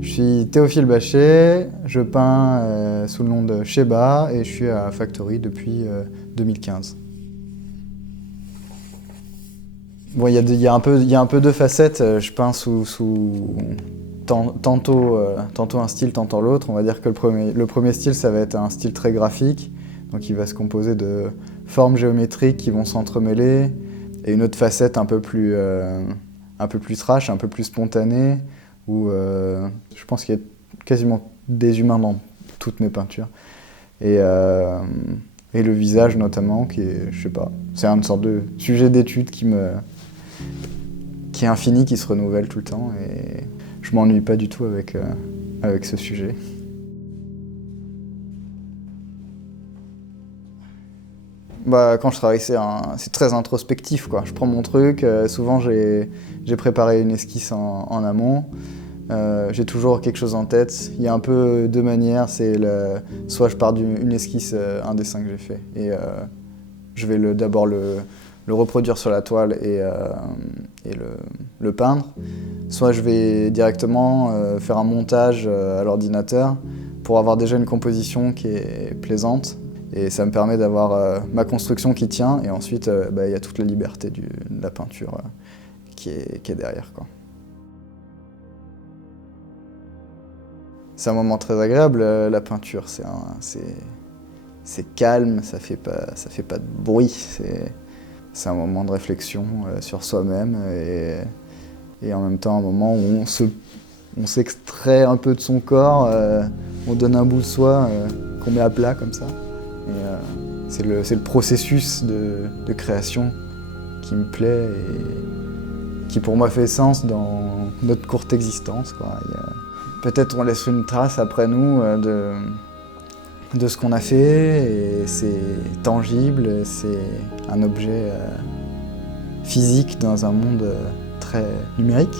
Je suis Théophile Bachet, je peins sous le nom de Sheba et je suis à Factory depuis 2015. Bon, il y a un peu deux facettes. Je peins tantôt un style, tantôt l'autre. On va dire que le premier style, ça va être un style très graphique. Donc il va se composer de formes géométriques qui vont s'entremêler. Et une autre facette un peu plus trash, un peu plus spontanée, où je pense qu'il y a quasiment des humains dans toutes mes peintures. Et le visage notamment, qui est, je sais pas, c'est une sorte de sujet d'étude qui est infini, qui se renouvelle tout le temps, et je m'ennuie pas du tout avec ce sujet. Bah, quand je travaille, c'est très introspectif, quoi. Je prends mon truc, souvent j'ai préparé une esquisse en amont, j'ai toujours quelque chose en tête. Il y a un peu deux manières, soit je pars d'une esquisse, un dessin que j'ai fait, et je vais d'abord le reproduire sur la toile et le peindre, soit je vais directement faire un montage à l'ordinateur pour avoir déjà une composition qui est plaisante. Et ça me permet d'avoir ma construction qui tient, et ensuite il y a toute la liberté de la peinture qui est derrière, quoi. C'est un moment très agréable, la peinture. C'est calme, ça fait pas de bruit. C'est un moment de réflexion sur soi-même, et en même temps un moment où on s'extrait un peu de son corps, on donne un bout de soi qu'on met à plat comme ça. C'est le processus de création qui me plaît et qui pour moi fait sens dans notre courte existence, quoi. Peut-être on laisse une trace après nous de ce qu'on a fait, et c'est tangible, c'est un objet physique dans un monde très numérique.